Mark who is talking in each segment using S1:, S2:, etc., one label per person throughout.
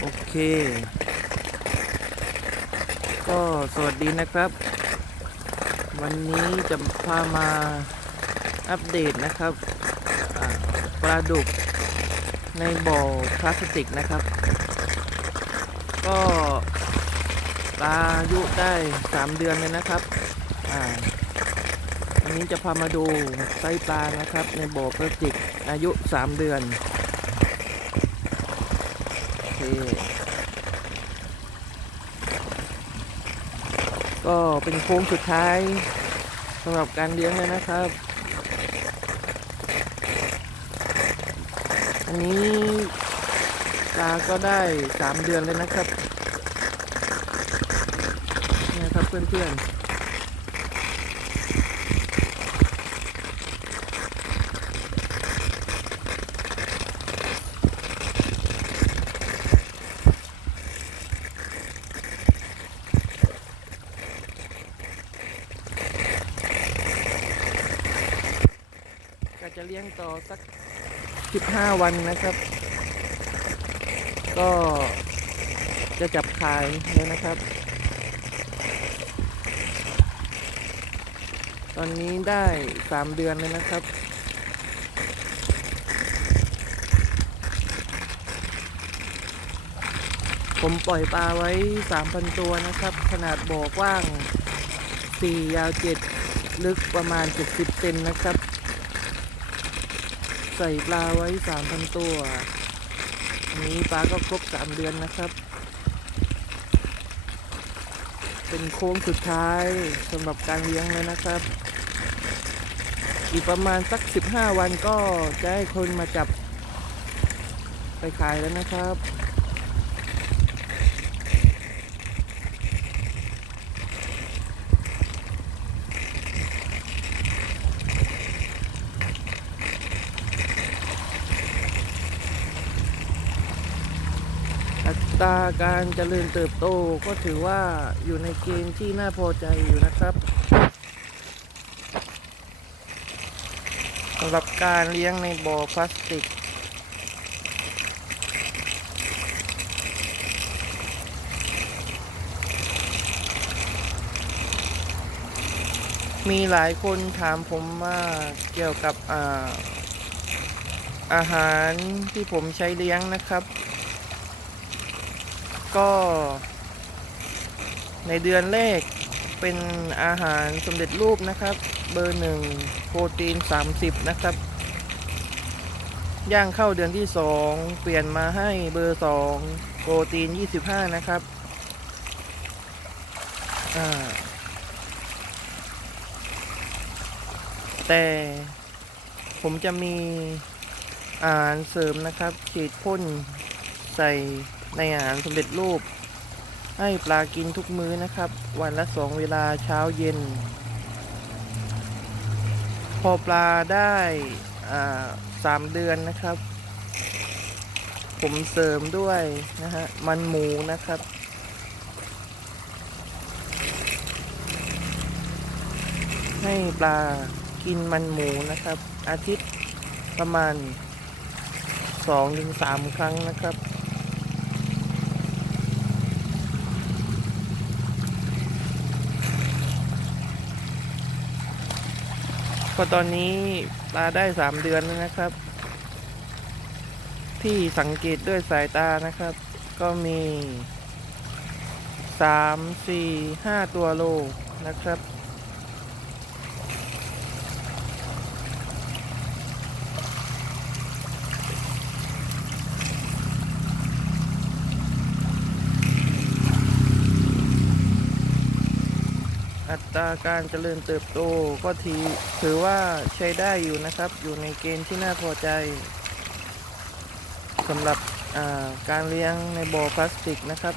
S1: โอเค ก็สวัสดีนะครับ วันนี้จะพามาอัปเดตนะครับปลาดุกในบ่อพลาสติกนะครับ ก็ปลาอายุได้ 3 เดือนเลยนะครับอ่าวันนี้จะพามาดูไส้ปลานะครับ ในบ่อพลาสติกอายุ 3 เดือน เค ก็เป็นโค้งสุดท้ายสำหรับการเลี้ยงเลยนะครับ อันนี้ปลาก็ได้สามเดือนเลยนะครับนี่นะครับเพื่อนๆ จะเลี้ยงต่อสัก 15 วันนะครับ ก็จะจับขายเลยนะครับ ตอนนี้ได้ 3 เดือนเลยนะครับผมปล่อยปลาไว้ 3,000 ตัวนะครับ ขนาดบ่อกว้าง 4 ยาว 7 ลึกประมาณ 70เซนนะครับ ใส่ปลาไว้3,000ตัวอันนี้ปลาก็ครบ3เดือนนะครับ เป็นโค้งสุดท้ายสำหรับการเลี้ยงเลยนะครับ อีกประมาณสัก15วันก็จะให้คนมาจับไปขายแล้วนะครับ อัตราการเจริญเติบโตก็ถือว่าอยู่ในเกณฑ์ที่น่าพอใจอยู่นะครับสำหรับการเลี้ยงในบ่อพลาสติก มีหลายคนถามผมว่าเกี่ยวกับอาอาหารที่ผมใช้เลี้ยงนะครับ ก็ในเดือนแรกเป็นอาหารสำเร็จรูปนะครับ เบอร์หนึ่งโปรตีน 30 นะครับ ย่างเข้าเดือนที่ 2 เปลี่ยนมาให้เบอร์ 2 โปรตีน 25 นะครับแต่ผมจะมีอาหารเสริมนะครับฉีดพ่นใส่ ในอาหารสำเร็จรูป ให้ปลากินทุกมื้อนะครับ วันละสองเวลาเช้าเย็น พอปลาได้สามเดือนนะครับ ผมเสริมด้วยนะฮะมันหมูนะครับให้ปลากินมันหมูนะครับ อาทิตย์ประมาณสองถึงสามครั้งนะครับ ก็ตอนนี้ปลาได้สามเดือนแล้วนะครับ ที่สังเกตด้วยสายตานะครับ ก็มีสามสี่ห้าตัวโลนะครับ อั ตราการเจริญเติบโตก็ทีถือว่าใช้ได้อยู่นะครับ อยู่ในเกณฑ์ที่น่าพอใจสำหรับาการเลี้ยงในบ่อพลาสติกนะครับ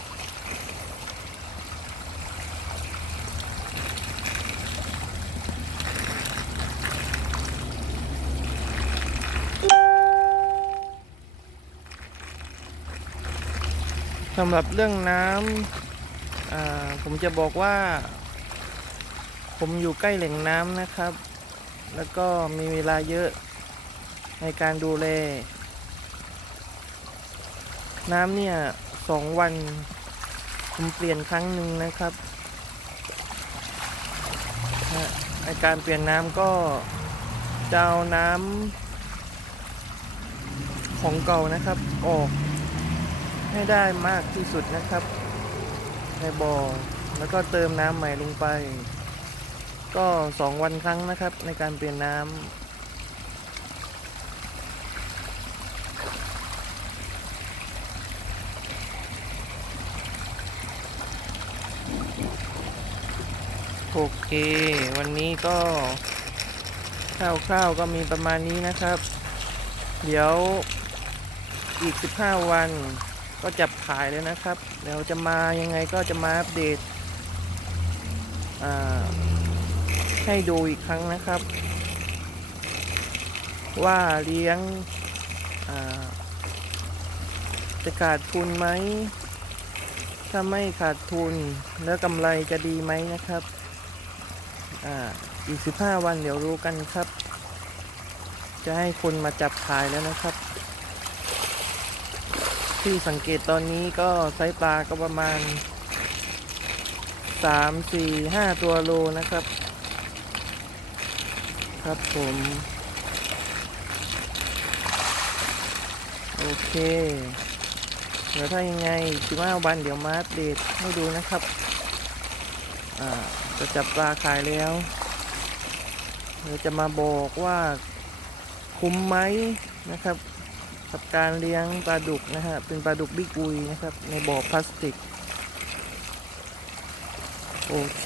S1: สำหรับเรื่องน้ำผมจะบอกว่า ผมอยู่ใกล้แหล่งน้ำนะครับ แล้วก็มีเวลาเยอะในการดูแล น้ำเนี่ยสองวัน ผมเปลี่ยนครั้งหนึ่งนะครับนการเปลี่ยนน้ำก็จะเอาน้ำของเก่านะครับ ออก ให้ได้มากที่สุดนะครับ ในบ่อแล้วก็เติมน้ำใหม่ลงไป ก็สองวันครั้งนะครับ ในการเปลี่ยนน้ำโอเค วันนี้ก็คร่าวๆก็มีประมาณนี้นะครับ เดี๋ยวอีก 15 วันก็จับขายแล้วนะครับ เดี๋ยวจะมายังไงก็จะมาอัปเดตอ่า ให้ดูอีกครั้งนะครับ ว่าเลี้ยงจะขาดทุนไหม ถ้าไม่ขาดทุนแล้วกำไรจะดีไหมนะครับอ่าอีก15วันเดี๋ยวรู้กันครับ จะให้คนมาจับขายแล้วนะครับ ที่สังเกตตอนนี้ก็ไซส์ปลาก็ประมาณ3 4 5ตัวโลนะครับ ครับผม โอเค เดี๋ยวถ้ายังไง15วันเดี๋ยวมาอัปเดตให้ดูนะครับ อ่า จะจับปลาขายแล้วเดี๋ยวจะมาบอกว่าคุ้มไหมนะครับ กับการเลี้ยงปลาดุกนะฮะ เป็นปลาดุกบิ๊กอุยนะครับ ในบ่อพลาสติก โอเค